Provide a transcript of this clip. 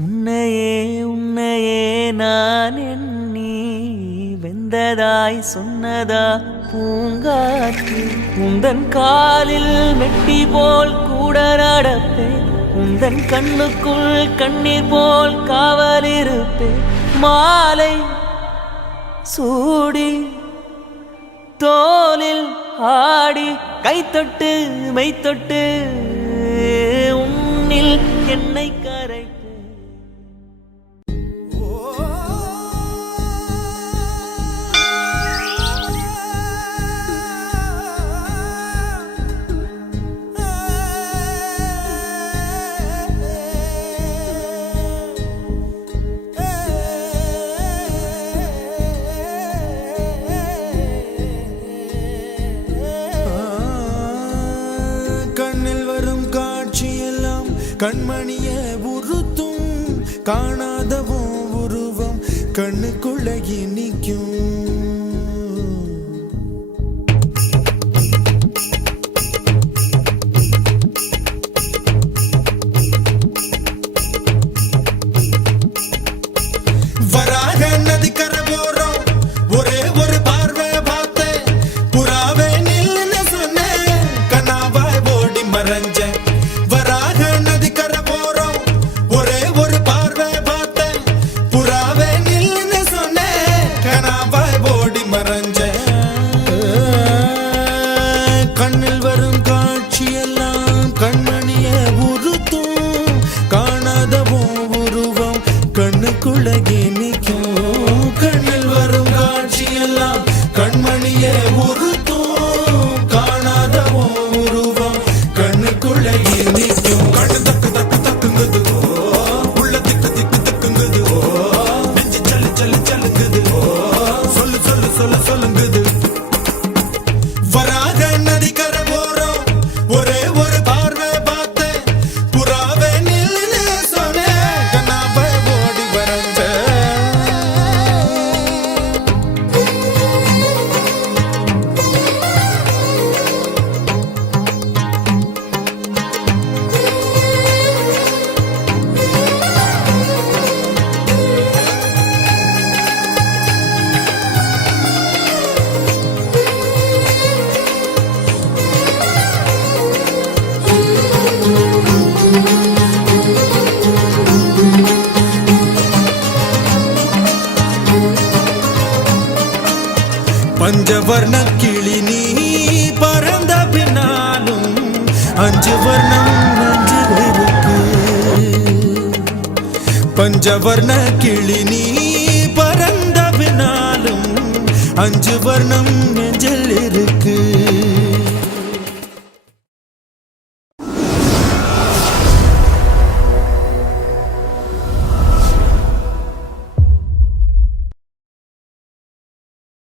உன்னையே உன்னையே நான் எண்ணி வெந்ததாய் சொன்னதா பூங்காற்று உந்தன் காலில் மெட்டி போல் கூட நடப்பேன் உந்தன் கண்ணுக்குள் கண்ணீர் போல் காவலிருப்பேன் மாலை சூடி தோலில் ஆடி கைத்தொட்டு மெய்த்தொட்டு உன்னில் என்னை கரைப்பேன். கண்மணிய உறுத்தும் காணாதவோ உருவம் கண்ணுக்குள்ள நிற்கும். வராக நதிக்கரை போறோம் ஒரே ஒரு பார்வை பார்த்தேன் புறாவே நில்லுன்னு சொன்னேன் கனாவாய் ஓடி மறைஞ்சேன். கண்ணில் வரும் காட்சியெல்லாம் கண்மணிய உறுத்தும் காணாதவோ உருவம் கண்ணுக்குள்ள நிற்கும். கண்ணில் வரும் காட்சியெல்லாம் கண்மணிய உறுத்தும் காணாதவோ உருவம் கண்ணுக்குள்ள நிற்கும். கண்ணு தக்கு தக்கு தக்குங்குது உள்ள திக்கு திக்கு தக்குங்குது நெஞ்சு சல்லு சல்லு சல்லுங்குது சொல்லு சொல்லு சொல்ல சொல்லுங்குது. வராக நதிக்கரை போறோம் ஒரே ஒரு பார்வை பார்த்தேன் புறாவே நில்லுன்னு சொன்னேன் கனாவை ஓடி வரைஞ்சேன். பஞ்சவர்ண கிளி நீ பறந்த பின்னாலும் அஞ்சு வர்ணம் நெஞ்சில் இருக்கு. பஞ்சவர்ண கிளி நீ பறந்த பின்னாலும் அஞ்சு வர்ணம் நெஞ்சில் இருக்கு.